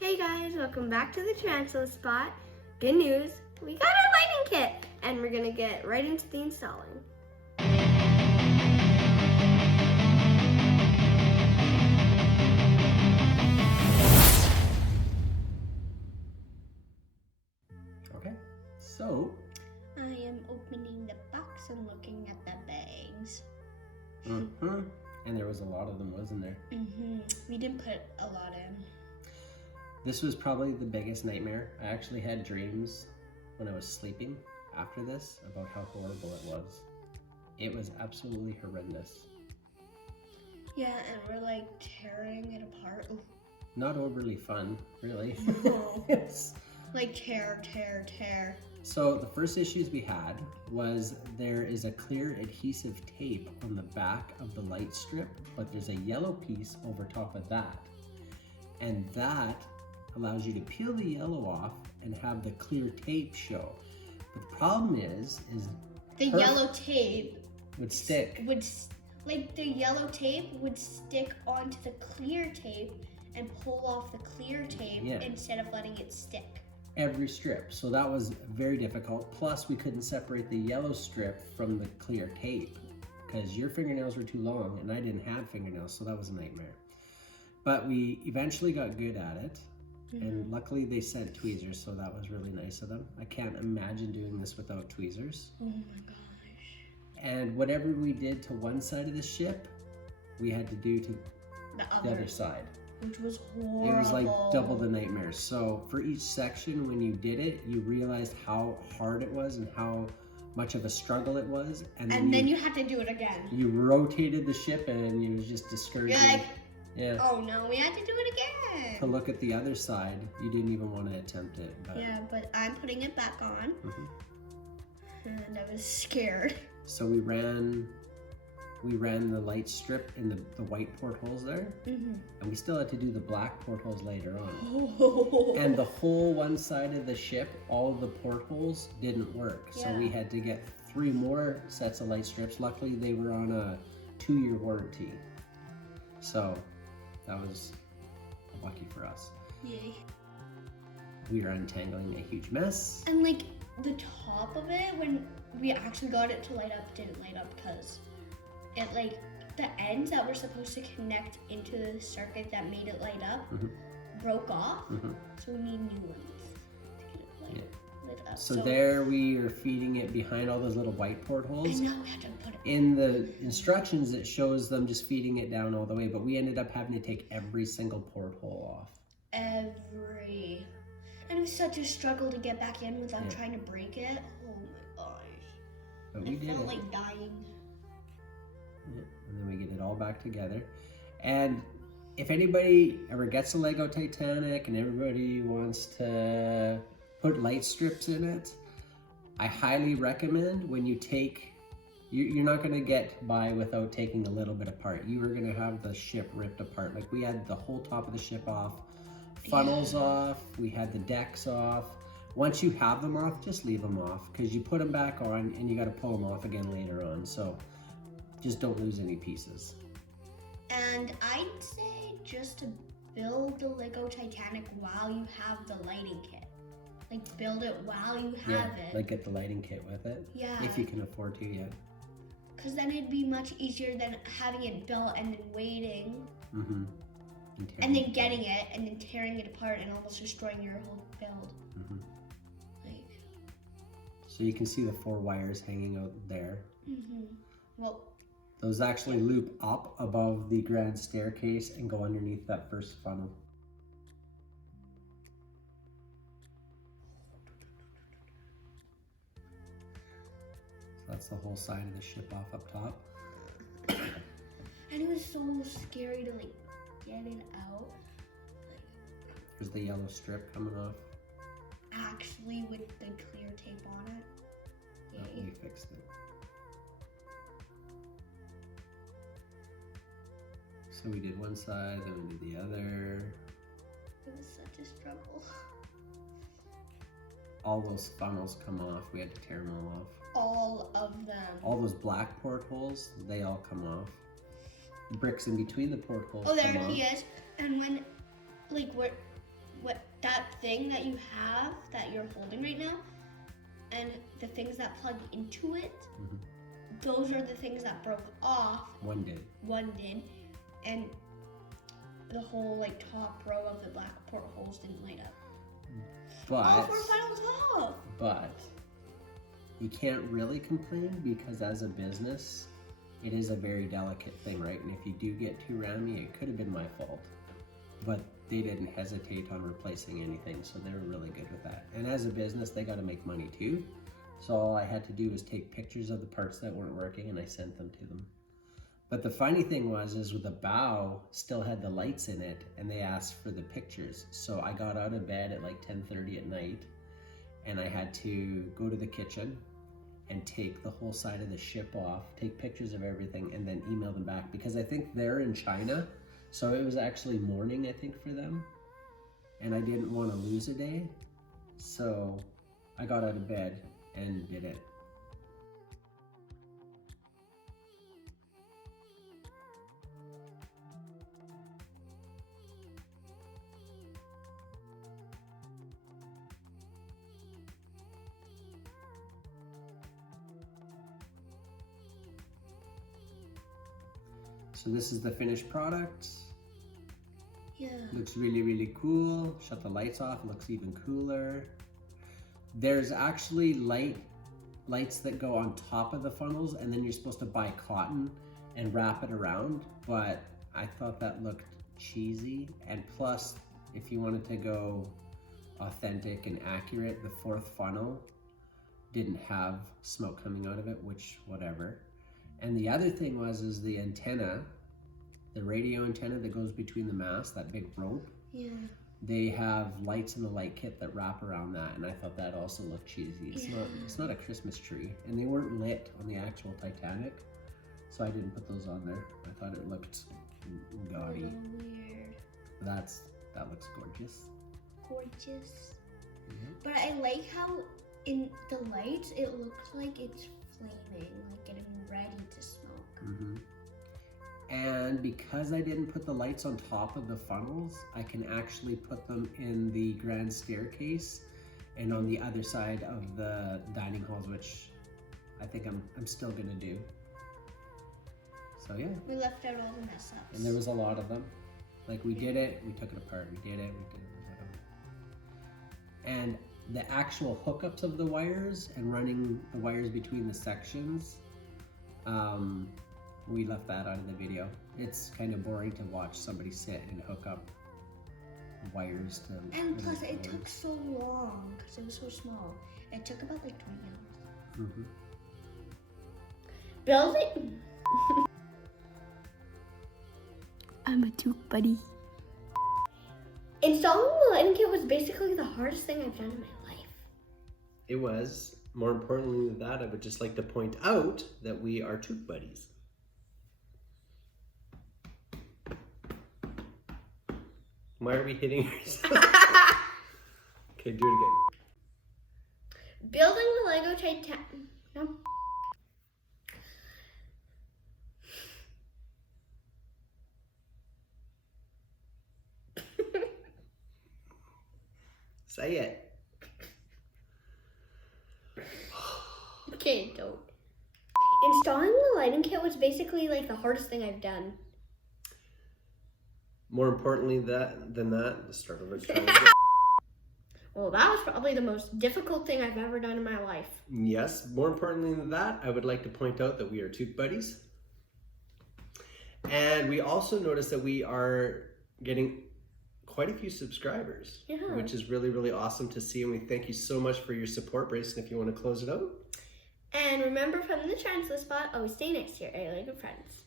Hey guys, welcome back to the Tarantula spot. Good news, we got our lighting kit and we're gonna get right into the installing. Okay, so I am opening the box and looking at the bags. And there was a lot of them, wasn't there? We didn't put a lot in. This was probably the biggest nightmare. I actually had dreams when I was sleeping after this about how horrible it was. It was absolutely horrendous. Yeah, and we're like tearing it apart. Not overly fun, really. No. Yes. Like tear. So the first issues we had was there is a clear adhesive tape on the back of the light strip, but there's a yellow piece over top of that. And that allows you to peel the yellow off and have the clear tape show. But the problem is the yellow tape would stick. The yellow tape would stick onto the clear tape and pull off the clear tape instead of letting it stick. Every strip. So that was very difficult. Plus we couldn't separate the yellow strip from the clear tape because your fingernails were too long and I didn't have fingernails, so that was a nightmare. But we eventually got good at it. And luckily they sent tweezers, so that was really nice of them. I can't imagine doing this without tweezers. Oh my gosh. And whatever we did to one side of the ship, we had to do to the other side. Which was horrible. It was like double the nightmare. So for each section, when you did it, you realized how hard it was and how much of a struggle it was. And then you had to do it again. You rotated the ship and it was just discouraging. You're like, yeah. Oh no, we had to do it again. To look at the other side, you didn't even want to attempt it. But... Yeah, but I'm putting it back on. And I was scared. So we ran the light strip in the white portholes there, and we still had to do the black portholes later on. And the whole one side of the ship, all of the portholes didn't work. So we had to get 3 more sets of light strips. Luckily, they were on a 2-year warranty. So that was lucky for us. Yay. We are untangling a huge mess. And like the top of it, when we actually got it to light up, didn't light up because it like the ends that were supposed to connect into the circuit that made it light up broke off. So we need new ones to get it lit up. So there we are feeding it behind all those little white portholes. And now we have to put it in the instructions. It shows them just feeding it down all the way, but we ended up having to take every single porthole off. And it was such a struggle to get back in without trying to break it. Oh my gosh. But we did felt it. like dying. Yeah. And then we get it all back together. And if anybody ever gets a Lego Titanic and everybody wants to put light strips in it, I highly recommend when you take, you're not going to get by without taking a little bit apart. You are going to have the ship ripped apart. Like we had the whole top of the ship off, funnels off, we had the decks off. Once you have them off, just leave them off because you put them back on and you got to pull them off again later on. So just don't lose any pieces. And I'd say just to build the Lego Titanic while you have the lighting kit. Like build it while you have it. Like get the lighting kit with it. Yeah. If you can afford to, yeah. Because then it'd be much easier than having it built and then waiting. And then getting it and then tearing it apart and almost destroying your whole build. So you can see the 4 wires hanging out there. Well, those actually loop up above the grand staircase and go underneath that first funnel. So that's the whole side of the ship off up top. And it was so scary to like get it out. There's the yellow strip coming off. Actually with the clear tape on it. Oh, we fixed it. So we did one side, then we did the other. It was such a struggle. All those funnels come off. We had to tear them all off. All of them. All those black portholes, they all come off. The bricks in between the portholes. Oh, there he is. And when, like, what that thing that you have that you're holding right now, and the things that plug into it, those are the things that broke off. One did. And the whole like top row of the black portholes didn't light up. But for final top. But you can't really complain because as a business, it is a very delicate thing, right? And if you do get too rammy, it could have been my fault. But they didn't hesitate on replacing anything, so they were really good with that. And as a business, they got to make money too. So all I had to do was take pictures of the parts that weren't working and I sent them to them. But the funny thing was with the bow still had the lights in it and they asked for the pictures. So I got out of bed at like 10:30 at night and I had to go to the kitchen and take the whole side of the ship off, take pictures of everything, and then email them back because I think they're in China. So it was actually morning, I think, for them. And I didn't want to lose a day. So I got out of bed and did it. So this is the finished product. Yeah. Looks really, really cool. Shut the lights off, looks even cooler. There's actually lights that go on top of the funnels and then you're supposed to buy cotton and wrap it around, but I thought that looked cheesy. And plus, if you wanted to go authentic and accurate, the fourth funnel didn't have smoke coming out of it, which whatever. And the other thing is the antenna, the radio antenna that goes between the masts, that big rope. Yeah. They have lights in the light kit that wrap around that, and I thought that also looked cheesy. It's not a Christmas tree, and they weren't lit on the actual Titanic, so I didn't put those on there. I thought it looked gaudy. Weird. That looks gorgeous. Gorgeous. Mm-hmm. But I like how in the lights it looks like it's flaming, like getting ready to smoke. Mm-hmm. And because I didn't put the lights on top of the funnels, I can actually put them in the grand staircase and on the other side of the dining halls, which I think I'm still gonna do. So yeah. We left out all the mess ups. And there was a lot of them. Like we did it, we took it apart, we did it, whatever. And the actual hookups of the wires and running the wires between the sections, we left that out of the video. It's kind of boring to watch somebody sit and hook up wires to. And plus, it took so long because it was so small. It took about like 20 hours. Mm-hmm. Building. I'm a toque buddy. Installing the lighting kit was basically the hardest thing I've done in my life. It was. More importantly than that, I would just like to point out that we are toque buddies. Why are we hitting ourselves? Okay, do it again. Building the Lego Titanic. No. Say it. Okay, don't. Installing the lighting kit was basically like the hardest thing I've done. More importantly than that, the start of it. Well, that was probably the most difficult thing I've ever done in my life. Yes, more importantly than that, I would like to point out that we are toque buddies. And we also noticed that we are getting quite a few subscribers, which is really, really awesome to see. And we thank you so much for your support. Brayson, if you want to close it out. And remember, from the Tarantula spot, always stay next to your A-Lego friends.